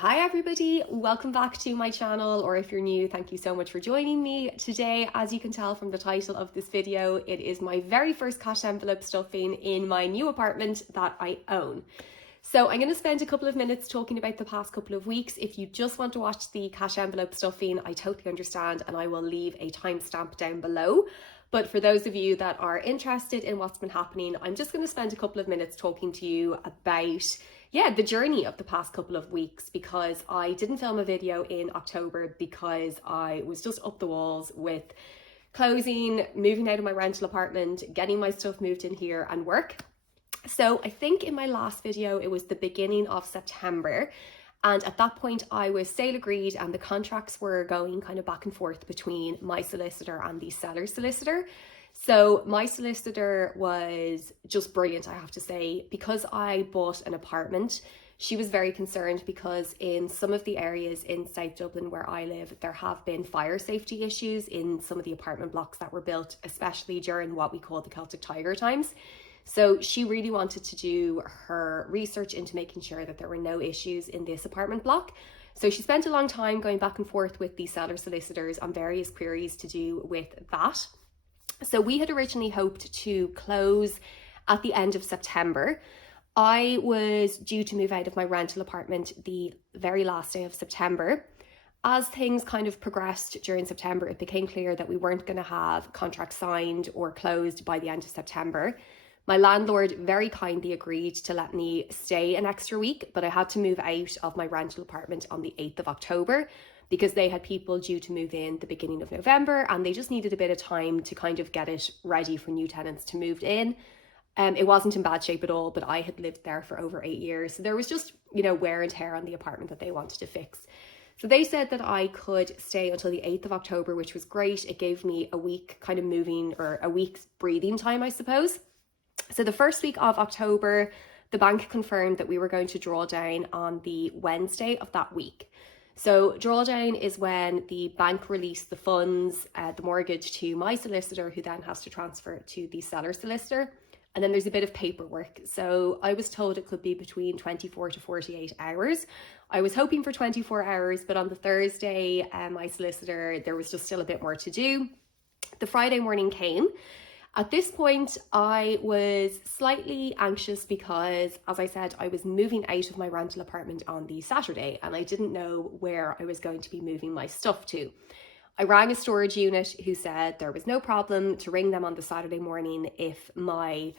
Hi everybody, welcome back to my channel, or if you're new, thank you so much for joining me. Today, as you can tell from the title of this video, it is my very first cash envelope stuffing in my new apartment that I own. So I'm going to spend a couple of minutes talking about the past couple of weeks. If you just want to watch the cash envelope stuffing, I totally understand, and I will leave a timestamp down below. But for those of you that are interested in what's been happening, I'm just going to spend a couple of minutes talking to you about the journey of the past couple of weeks, because I didn't film a video in October because I was just up the walls with closing, moving out of my rental apartment, getting my stuff moved in here and work. So I think in my last video, it was the beginning of September. And at that point I was sale agreed and the contracts were going kind of back and forth between my solicitor and the seller's solicitor. So my solicitor was just brilliant, I have to say, because I bought an apartment. She was very concerned because in some of the areas in South Dublin where I live, there have been fire safety issues in some of the apartment blocks that were built, especially during what we call the Celtic Tiger times. So she really wanted to do her research into making sure that there were no issues in this apartment block. So she spent a long time going back and forth with the seller solicitors on various queries to do with that. So we had originally hoped to close at the end of September. I was due to move out of my rental apartment the very last day of September. As things kind of progressed during September, it became clear that we weren't going to have contracts signed or closed by the end of September. My landlord very kindly agreed to let me stay an extra week, but I had to move out of my rental apartment on the 8th of October because they had people due to move in the beginning of November and they just needed a bit of time to kind of get it ready for new tenants to move in. It wasn't in bad shape at all, but I had lived there for over 8 years. So there was just, wear and tear on the apartment that they wanted to fix. So they said that I could stay until the 8th of October, which was great. It gave me a week kind of moving, or a week's breathing time, I suppose. So the first week of October, the bank confirmed that we were going to draw down on the Wednesday of that week. So drawdown is when the bank released the funds, the mortgage, to my solicitor, who then has to transfer it to the seller solicitor. And then there's a bit of paperwork. So I was told it could be between 24 to 48 hours. I was hoping for 24 hours, but on the Thursday, my solicitor, there was just still a bit more to do. The Friday morning came. At this point, I was slightly anxious because, as I said, I was moving out of my rental apartment on the Saturday and I didn't know where I was going to be moving my stuff to. I rang a storage unit who said there was no problem to ring them on the Saturday morning if my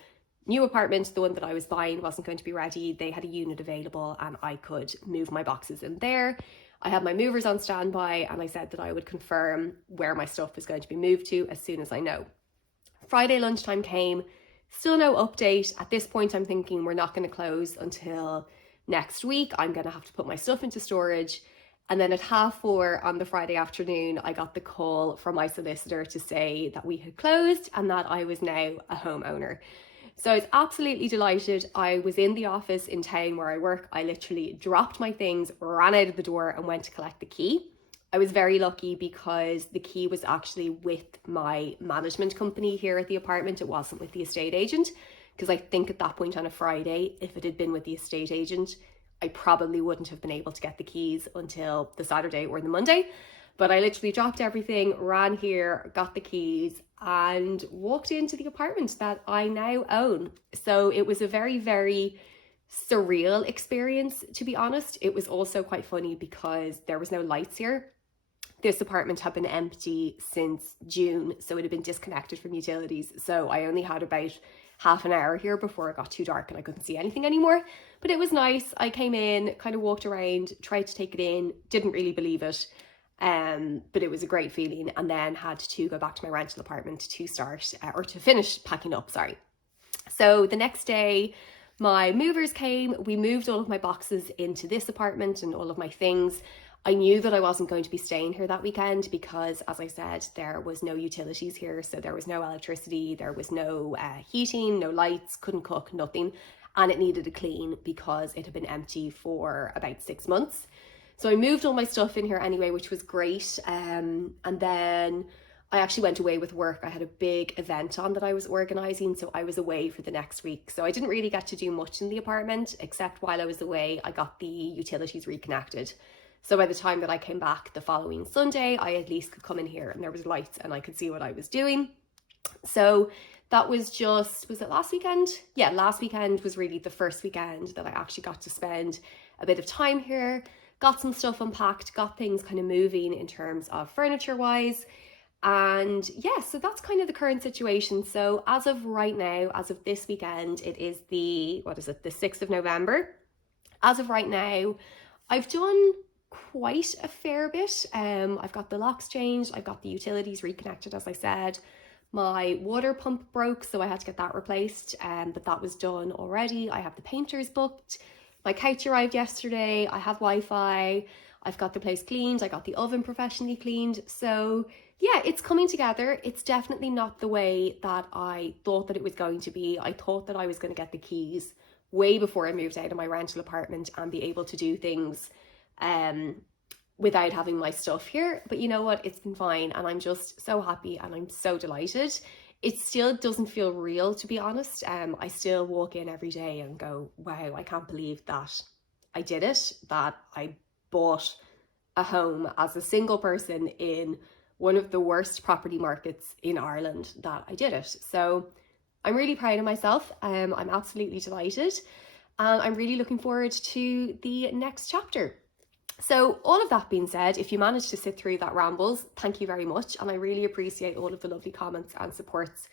new apartment, the one that I was buying, wasn't going to be ready. They had a unit available and I could move my boxes in there. I had my movers on standby and I said that I would confirm where my stuff was going to be moved to as soon as I know. Friday lunchtime came, still no update. At this point, I'm thinking we're not going to close until next week. I'm going to have to put my stuff into storage. And then at 4:30 on the Friday afternoon, I got the call from my solicitor to say that we had closed and that I was now a homeowner. So I was absolutely delighted. I was in the office in town where I work. I literally dropped my things, ran out of the door and went to collect the key. I was very lucky because the key was actually with my management company here at the apartment. It wasn't with the estate agent, because I think at that point on a Friday, if it had been with the estate agent, I probably wouldn't have been able to get the keys until the Saturday or the Monday. But I literally dropped everything, ran here, got the keys and walked into the apartment that I now own. So it was a very, very surreal experience, to be honest. It was also quite funny because there was no lights here. This apartment had been empty since June, so it had been disconnected from utilities. So I only had about half an hour here before it got too dark and I couldn't see anything anymore. But it was nice. I came in, kind of walked around, tried to take it in, didn't really believe it. But it was a great feeling, and then had to go back to my rental apartment to start, or to finish packing up, sorry. So the next day, my movers came, we moved all of my boxes into this apartment and all of my things. I knew that I wasn't going to be staying here that weekend because, as I said, there was no utilities here. So there was no electricity, there was no heating, no lights, couldn't cook, nothing. And it needed a clean because it had been empty for about 6 months. So I moved all my stuff in here anyway, which was great. And then I actually went away with work. I had a big event on that I was organising, so I was away for the next week. So I didn't really get to do much in the apartment, except while I was away, I got the utilities reconnected. So by the time that I came back the following Sunday, I at least could come in here and there was lights and I could see what I was doing. So that was it last weekend? Yeah, last weekend was really the first weekend that I actually got to spend a bit of time here, got some stuff unpacked, got things kind of moving in terms of furniture wise. And yeah, so that's kind of the current situation. So as of right now, as of this weekend, it is the 6th of November. As of right now, I've done quite a fair bit. I've got the locks changed, I've got the utilities reconnected, as I said. My water pump broke, so I had to get that replaced, but that was done already. I have the painters booked. My couch arrived yesterday. I have Wi-Fi. I've got the place cleaned. I got the oven professionally cleaned. So yeah, it's coming together. It's definitely not the way that I thought that it was going to be. I thought that I was going to get the keys way before I moved out of my rental apartment and be able to do things without having my stuff here. But you know what, it's been fine and I'm just so happy and I'm so delighted. It still doesn't feel real, to be honest. I still walk in every day and go, wow, I can't believe that I did it, that I bought a home as a single person in one of the worst property markets in Ireland, that I did it. So I'm really proud of myself. I'm absolutely delighted and I'm really looking forward to the next chapter. So all of that being said, if you managed to sit through that rambles, thank you very much. And I really appreciate all of the lovely comments and supports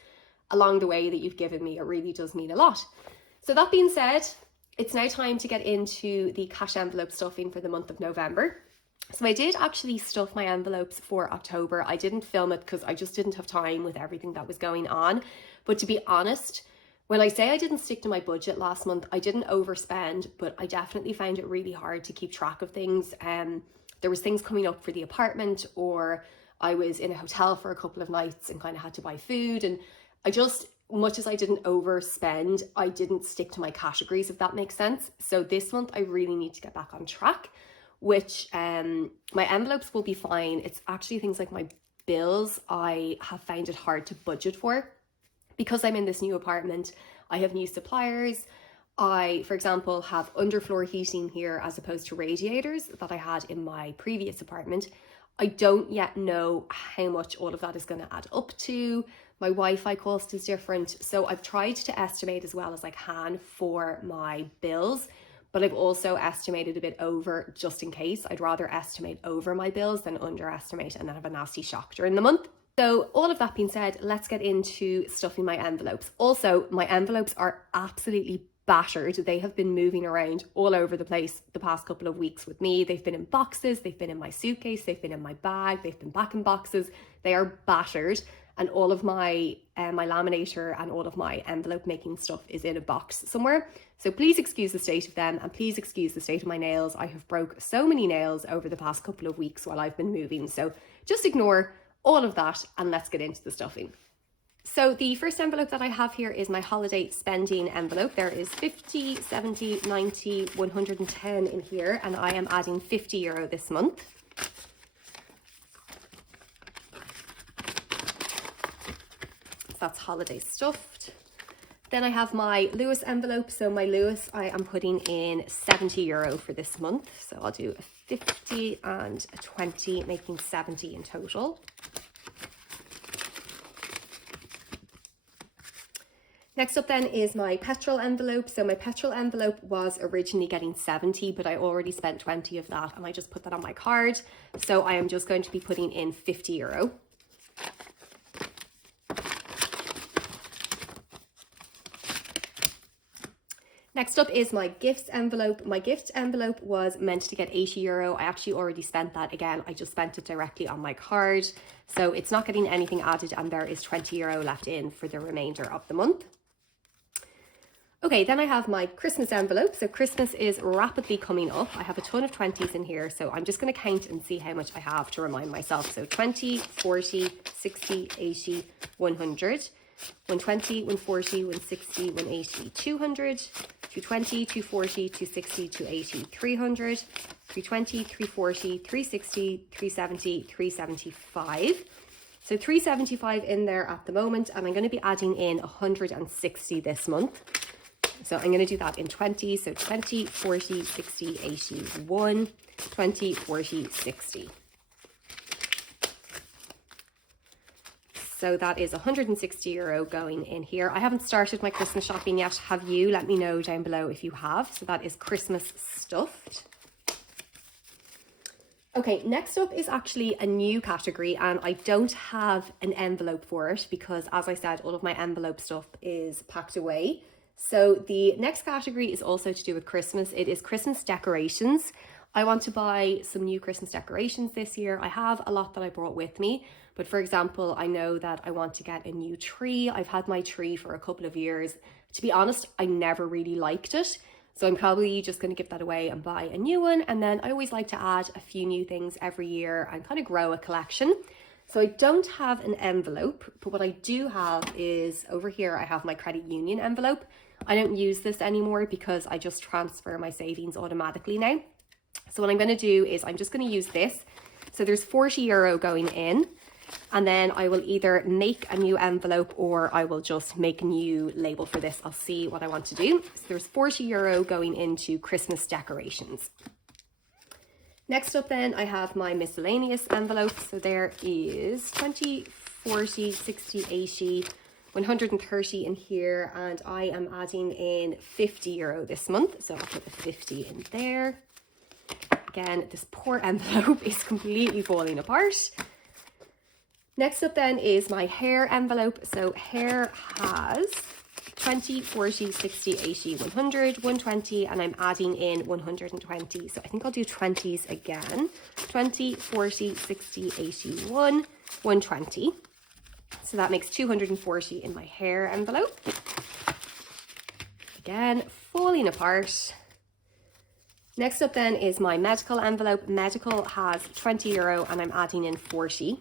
along the way that you've given me. It really does mean a lot. So that being said, it's now time to get into the cash envelope stuffing for the month of November. So I did actually stuff my envelopes for October. I didn't film it because I just didn't have time with everything that was going on. But to be honest, when I say I didn't stick to my budget last month, I didn't overspend, but I definitely found it really hard to keep track of things. There was things coming up for the apartment, or I was in a hotel for a couple of nights and kind of had to buy food. And much as I didn't overspend, I didn't stick to my categories, if that makes sense. So this month I really need to get back on track, which my envelopes will be fine. It's actually things like my bills I have found it hard to budget for. Because I'm in this new apartment, I have new suppliers. I, for example, have underfloor heating here as opposed to radiators that I had in my previous apartment. I don't yet know how much all of that is going to add up to. My Wi-Fi cost is different. So I've tried to estimate as well as I can for my bills, but I've also estimated a bit over just in case. I'd rather estimate over my bills than underestimate and then have a nasty shock during the month. So all of that being said, let's get into stuffing my envelopes. Also, my envelopes are absolutely battered. They have been moving around all over the place the past couple of weeks with me. They've been in boxes, they've been in my suitcase, they've been in my bag, they've been back in boxes. They are battered, and all of my laminator and all of my envelope making stuff is in a box somewhere. So please excuse the state of them, and please excuse the state of my nails. I have broke so many nails over the past couple of weeks while I've been moving. So just ignore all of that and let's get into the stuffing. So the first envelope that I have here is my holiday spending envelope. There is 50, 70, 90, 110 in here, and I am adding €50 this month. So that's holiday stuffed. Then I have my Lewis envelope. So my Lewis, I am putting in €70 for this month. So I'll do a 50 and a 20, making 70 in total. Next up then is my petrol envelope. So my petrol envelope was originally getting 70, but I already spent 20 of that and I just put that on my card. So I am just going to be putting in €50. Next up is my gifts envelope. My gift envelope was meant to get €80. I actually already spent that again. I just spent it directly on my card. So it's not getting anything added, and there is €20 left in for the remainder of the month. Okay, then I have my Christmas envelope. So Christmas is rapidly coming up. I have a ton of 20s in here. So I'm just going to count and see how much I have to remind myself. So 20, 40, 60, 80, 100. 120, 140, 160, 180, 200, 220, 240, 260, 280, 300, 320, 340, 360, 370, 375. So 375 in there at the moment, and I'm going to be adding in 160 this month. So I'm going to do that in 20. So 20, 40, 60, 80, 1, 20, 40, 60. So that is €160 going in here. I haven't started my Christmas shopping yet. Have you? Let me know down below if you have. So that is Christmas stuffed. Okay, next up is actually a new category, and I don't have an envelope for it because, as I said, all of my envelope stuff is packed away. So the next category is also to do with Christmas. It is Christmas decorations. I want to buy some new Christmas decorations this year. I have a lot that I brought with me, but for example, I know that I want to get a new tree. I've had my tree for a couple of years. To be honest, I never really liked it. So I'm probably just going to give that away and buy a new one. And then I always like to add a few new things every year and kind of grow a collection. So I don't have an envelope, but what I do have is over here, I have my credit union envelope. I don't use this anymore because I just transfer my savings automatically now. So what I'm going to do is I'm just going to use this. So there's €40 going in. And then I will either make a new envelope or I will just make a new label for this. I'll see what I want to do. So there's €40 going into Christmas decorations. Next up then, I have my miscellaneous envelope. So there is 20, 40, 60, 80, 130 in here. And I am adding in €50 this month. So I'll put the 50 in there. Again, this poor envelope is completely falling apart. Next up then is my hair envelope. So hair has 20, 40, 60, 80, 100, 120, and I'm adding in 120. So I think I'll do 20s again. 20, 40, 60, 81, 120. So that makes 240 in my hair envelope. Again, falling apart. Next up then is my medical envelope. Medical has €20 and I'm adding in 40.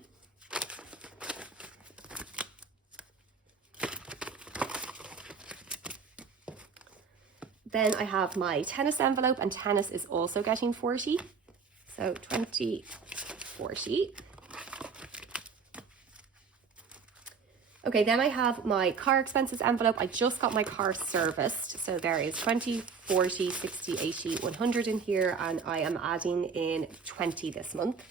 Then I have my tennis envelope, and tennis is also getting 40. So 20, 40. Okay, then I have my car expenses envelope. I just got my car serviced. So there is 20, 40, 60, 80, 100 in here, and I am adding in 20 this month.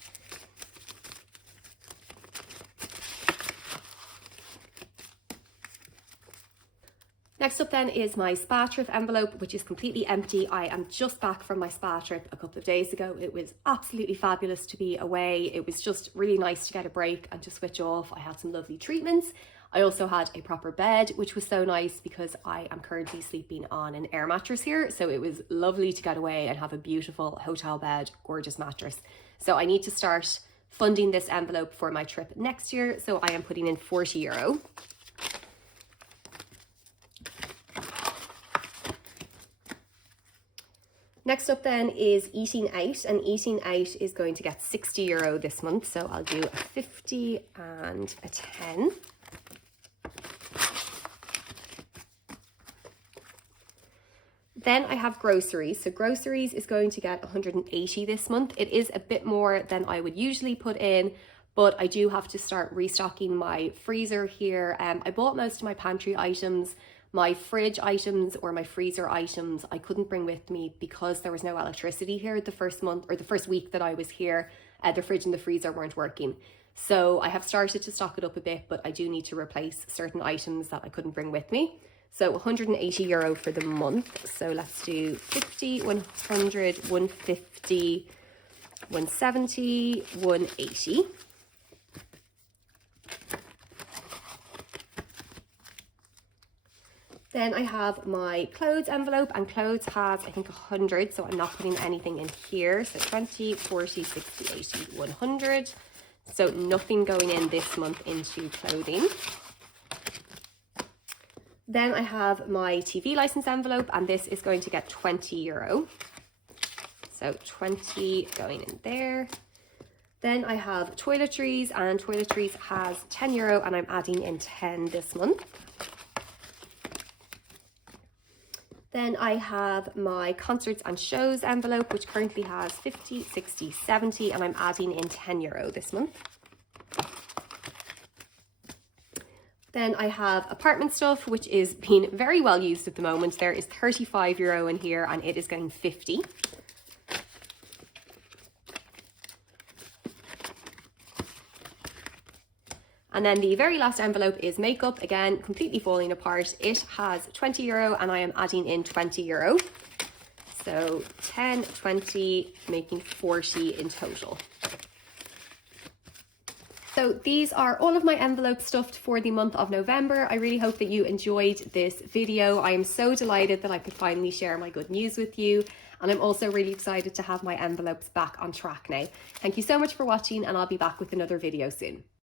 Next up then is my spa trip envelope, which is completely empty. I am just back from my spa trip a couple of days ago. It was absolutely fabulous to be away. It was just really nice to get a break and to switch off. I had some lovely treatments. I also had a proper bed, which was so nice because I am currently sleeping on an air mattress here. So it was lovely to get away and have a beautiful hotel bed, gorgeous mattress. So I need to start funding this envelope for my trip next year. So I am putting in €40. Next up then is eating out, and eating out is going to get €60 this month. So I'll do a 50 and a 10. Then I have groceries. So groceries is going to get 180 this month. It is a bit more than I would usually put in, but I do have to start restocking my freezer here. I bought most of my pantry items. My fridge items or my freezer items I couldn't bring with me because there was no electricity here the first month or the first week that I was here. The fridge and the freezer weren't working. So I have started to stock it up a bit, but I do need to replace certain items that I couldn't bring with me. So €180 for the month. So let's do 50, 100, 150, 170, 180. Then I have my clothes envelope, and clothes has, I think, 100, so I'm not putting anything in here. So 20, 40, 60, 80, 100. So nothing going in this month into clothing. Then I have my TV license envelope, and this is going to get €20. So 20 going in there. Then I have toiletries, and toiletries has €10, and I'm adding in 10 this month. Then I have my concerts and shows envelope, which currently has 50, 60, 70, and I'm adding in €10 this month. Then I have apartment stuff, which is being very well used at the moment. There is €35 in here and it is getting 50. And then the very last envelope is makeup, again, completely falling apart. It has €20 and I am adding in €20. So 10, 20, making 40 in total. So these are all of my envelopes stuffed for the month of November. I really hope that you enjoyed this video. I am so delighted that I could finally share my good news with you. And I'm also really excited to have my envelopes back on track now. Thank you so much for watching, and I'll be back with another video soon.